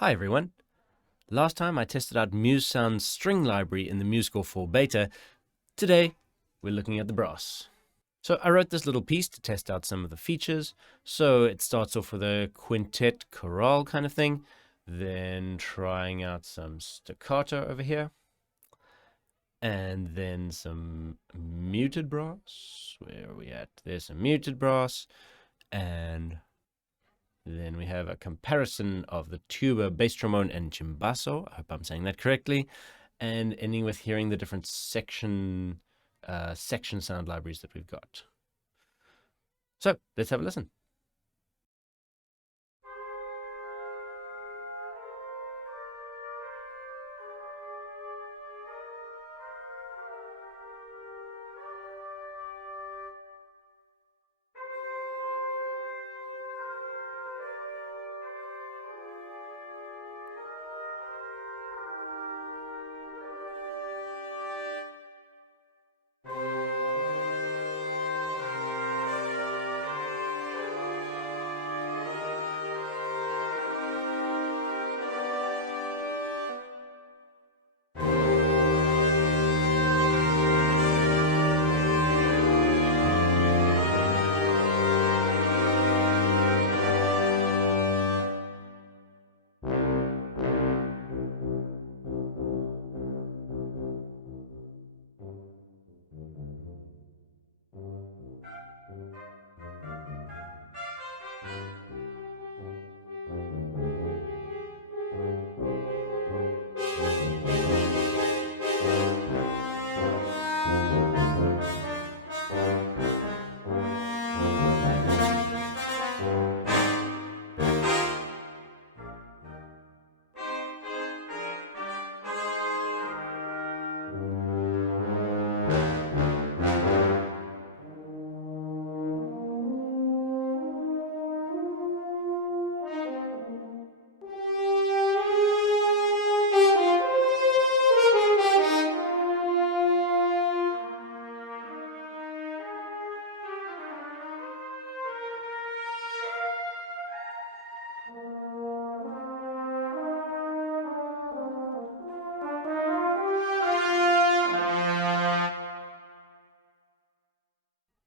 Hi everyone. Last time I tested out MuseSound's string library in the MuseScore 4 beta. Today we're looking at the brass. So I wrote this little piece to test out some of the features. So it starts off with a quintet chorale kind of thing, then trying out some staccato over here, and then some muted brass. Where are we at? There's some muted brass, and then we have a comparison of the tuba, bass trombone, and Cimbasso. I hope I'm saying that correctly. And ending with hearing the different section sound libraries that we've got. So let's have a listen.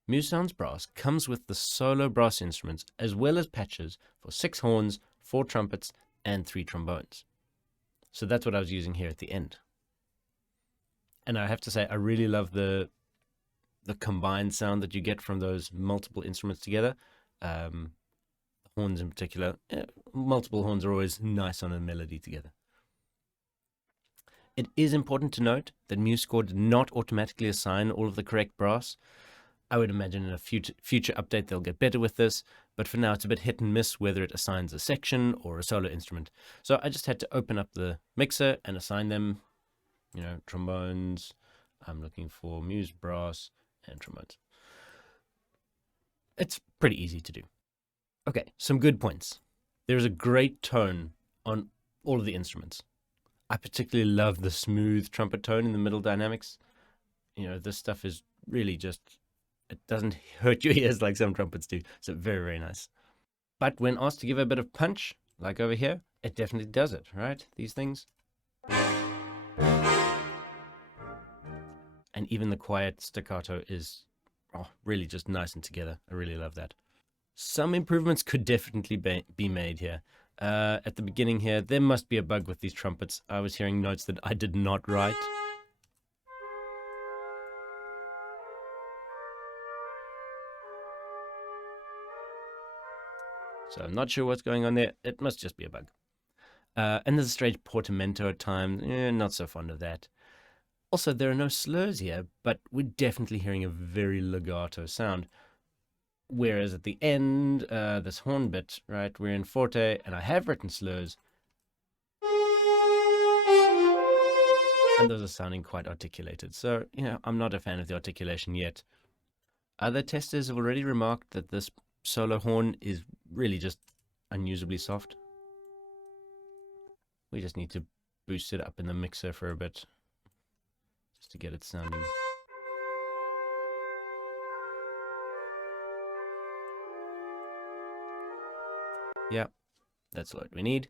MuseSounds brass comes with the solo brass instruments as well as patches for 6 horns, 4 trumpets, and 3 trombones. So that's what I was using here at the end. And I have to say, I really love the combined sound that you get from those multiple instruments together. Horns in particular. Multiple horns are always nice on a melody together. It is important to note that MuseScore did not automatically assign all of the correct brass. I would imagine in a future update they'll get better with this, but for now it's a bit hit and miss whether it assigns a section or a solo instrument. So I just had to open up the mixer and assign them, trombones. I'm looking for muse brass and trombones. It's pretty easy to do. Okay, some good points. There's a great tone on all of the instruments. I particularly love the smooth trumpet tone in the middle dynamics. This stuff is really just, it doesn't hurt your ears like some trumpets do. So very, very nice. But when asked to give a bit of punch, like over here, it definitely does it, right? These things. And even the quiet staccato is really just nice and together. I really love that. Some improvements could definitely be made here. At the beginning here, there must be a bug with these trumpets. I was hearing notes that I did not write. So I'm not sure what's going on there. It must just be a bug. And there's a strange portamento at times. Not so fond of that. Also, there are no slurs here, but we're definitely hearing a very legato sound. Whereas at the end, this horn bit, right, we're in forte, and I have written slurs. And those are sounding quite articulated. So, I'm not a fan of the articulation yet. Other testers have already remarked that this solo horn is really just unusably soft. We just need to boost it up in the mixer for a bit, just to get it sounding. Yeah, that's what we need.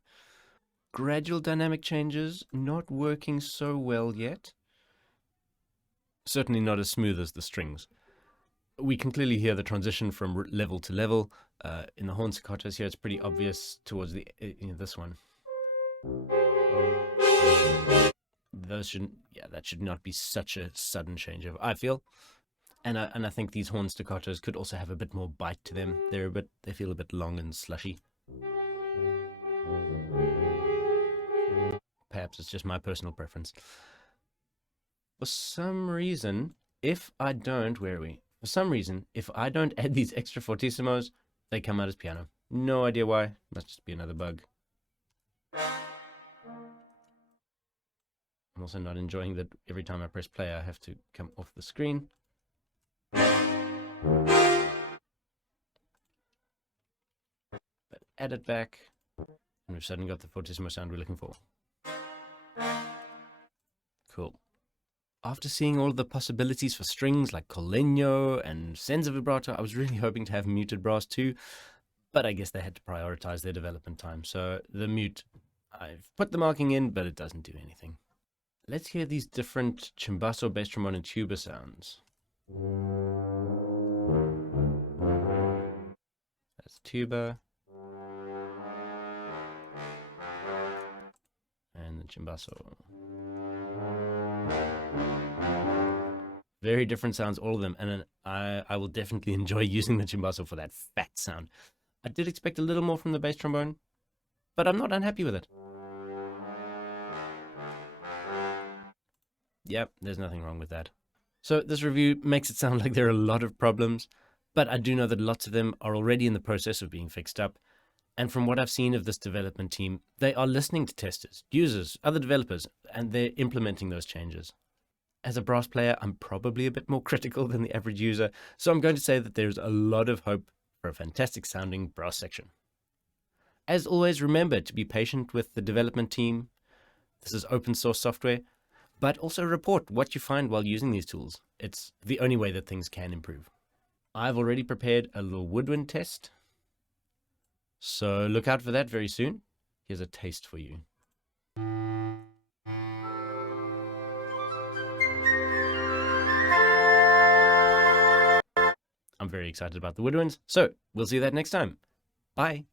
Gradual dynamic changes, not working so well yet. Certainly not as smooth as the strings. We can clearly hear the transition from level to level. In the horn staccatos here, it's pretty obvious towards the this one. That should not be such a sudden changeover, I feel. And I think these horn staccatos could also have a bit more bite to them. They feel a bit long and slushy. Perhaps it's just my personal preference. For some reason, if I don't add these extra fortissimos, they come out as piano. No idea why. Must just be another bug. I'm also not enjoying that every time I press play, I have to come off the screen. But add it back, and we've suddenly got the fortissimo sound we're looking for. Cool. After seeing all of the possibilities for strings like col legno and senza vibrato, I was really hoping to have muted brass too, but I guess they had to prioritize their development time. So the mute, I've put the marking in, but it doesn't do anything. Let's hear these different Cimbasso, bass trombone, and tuba sounds. That's tuba. And the Cimbasso. Very different sounds, all of them, and I will definitely enjoy using the Cimbasso for that fat sound. I did expect a little more from the bass trombone, but I'm not unhappy with it. Yep, there's nothing wrong with that. So this review makes it sound like there are a lot of problems, but I do know that lots of them are already in the process of being fixed up. And from what I've seen of this development team, they are listening to testers, users, other developers, and they're implementing those changes. As a brass player, I'm probably a bit more critical than the average user, so I'm going to say that there's a lot of hope for a fantastic sounding brass section. As always, remember to be patient with the development team. This is open source software, but also report what you find while using these tools. It's the only way that things can improve. I've already prepared a little Woodwind test, so look out for that very soon. Here's a taste for you. I'm very excited about the Woodwinds, so we'll see that next time. Bye.